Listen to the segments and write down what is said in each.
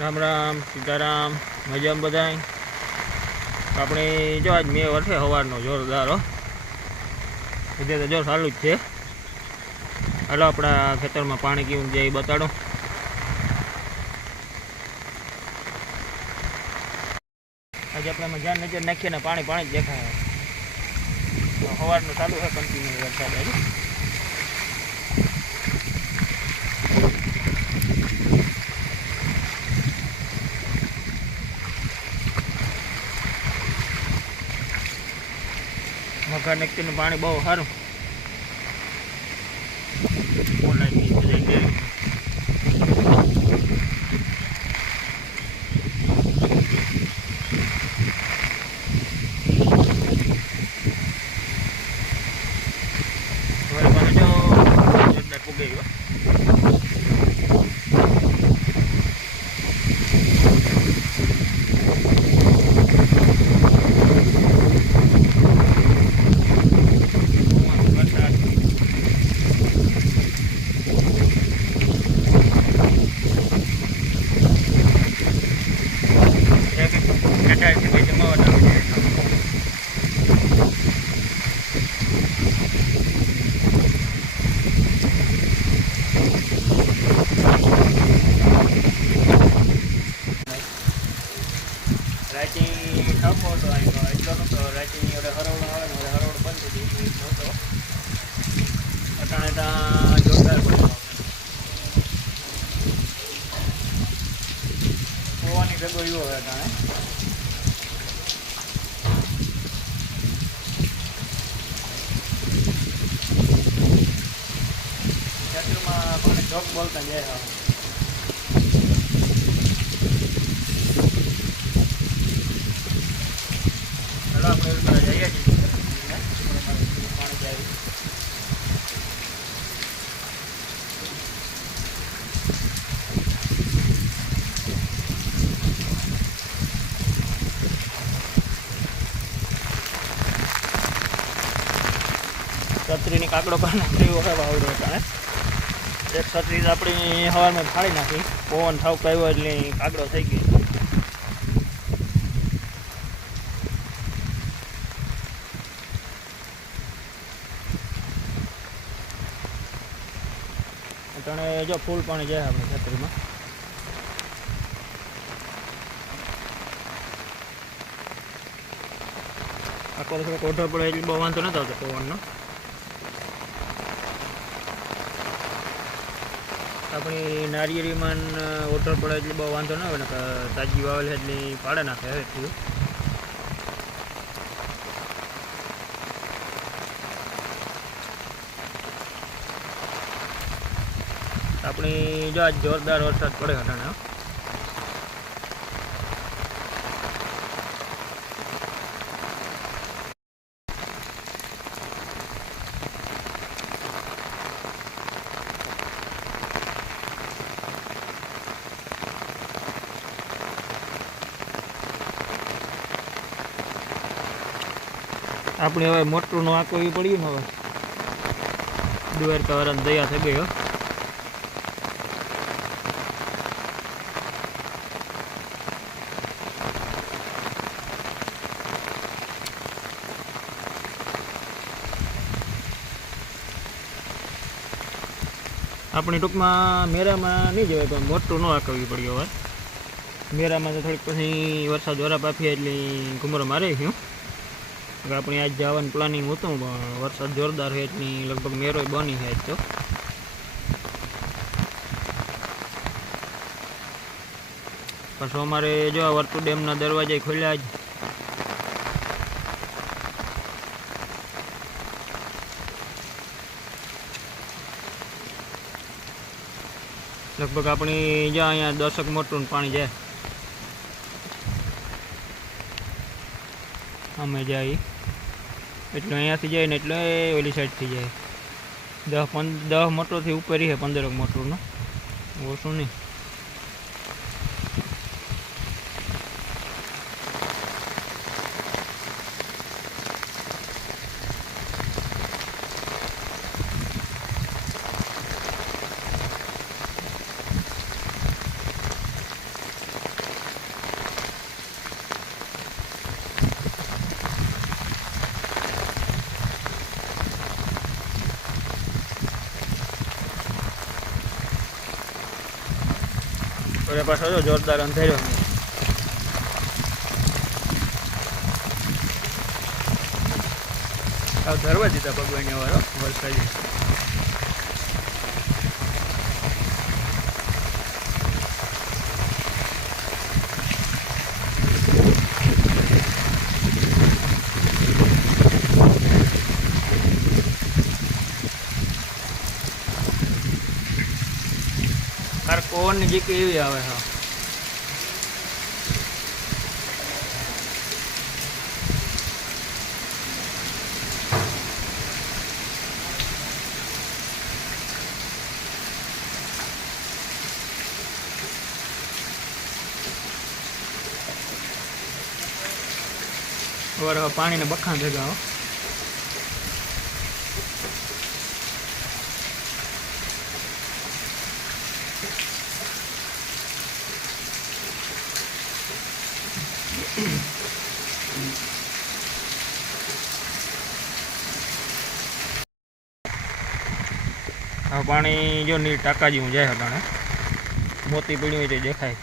રામ રામ, સીતારામ, મજામાં બધાય? આપણે જો આજ મેં વર્ષે સવારનો જોરદાર બધે તો જોર ચાલુ જ છે. હાલો આપણા ખેતરમાં પાણી કેવું જાય બતાડો. આજે આપણે મજા નજર નાખીએ ને પાણી પાણી જ દેખાય. સવારનું ચાલુ છે કન્ટિન્યુ વરસાદ આજે નક્કીનું પાણી બહુ સારું બોલાઈ ગઈ છે જઈ ગઈ. તમારી પાસે જો જોરદાર ફુગાઈ ગયો વરસાદ એક કટાળથી કોઈ જમાવટ આવી જાય. રાચી ઠપો હતો આવ્યો એટલો નહોતો રાચીની ઓલે હરોળ આવે ને ઓલે હરોળ બંધ હતી એ નહોતો અટાણે ત્યાં જોરદાર પડ્યો પવનની ભેગો એવો હોય અટાણે ખેતરમાં પાણી ચોક બોલતા જાય હવે ચાલો આપણે ઓલી બાજુ જઈએ છીએ પાણી જાય છત્રીની કાકડો કરી નાખી એવો હવે આવડો તાણે એક છત્રી આપણી હવામાં ફાડી નાખી. પવન થાવ કયો એટલે કાકડો થઈ ગઈ તણે જો ફૂલ પાણી જાય આપણે છત્રીમાં. આખો થોડોક ઓઢો પડે એટલે બહુ વાંધો નથી આવતો પવનનો. આપણી નારિયેળીમાં ઓટર પડે એટલે બહુ વાંધો ના આવે ને તાજી વાવેલ એટલે પાડે નાખે એટલું. આપણી, જો આજ જોરદાર વરસાદ પડે હટાણે આપણે હવે મોટરનું આંકો એ પડ્યું ને હવે. દ્વારકા વાળાને દયા થઈ ગઈ હો. આપણી ટૂંકમાં મેરામાં નહીં જવાય, પણ મોટું ન આંકવી પડ્યું હવે. મેરામાં તો થોડીક પછી વરસાદ વરાપ આપીએ એટલે ઘુમરો મારે હવે આપણે આજ જવાનું પ્લાનિંગ હતું, પણ વરસાદ જોરદાર છે એટલે લગભગ મેરો બની છે તો. પાછું અમારે જો આ વર્તુ ડેમના દરવાજા ખોલ્યા જ. લગભગ આપણી જ્યાં અહીંયા દશક મોટું પાણી જાય. અમે જાય એટલે અહીંયાથી જાય ને એટલે ઓલી સાઈડથી જાય. દસ પંદ દસ મોટરથી ઉપર છે પંદરક મોટરનો ઓછું નહીં. એ પાછો જો જોરદાર અંધેરો. ધરવા દીધા ભગવાન વાળો વરસાદી કોવાની જીકી એવી આવે હા. હવે પાણીને બખાણ ભેગા પાણી જો નીર ટાંકા જેવું જાય અટાણે મોતી પીડ્યું હોય તે દેખાય.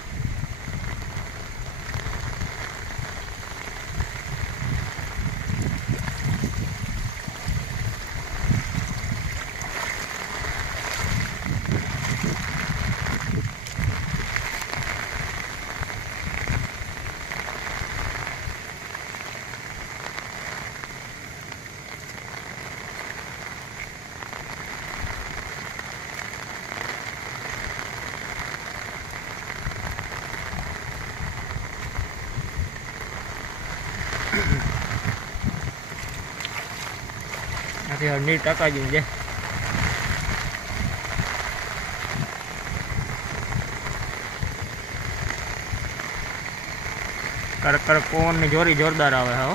આ નીર ટાંકા જેવું જાય કડક કડક ને જોરી જોરદાર આવે હો.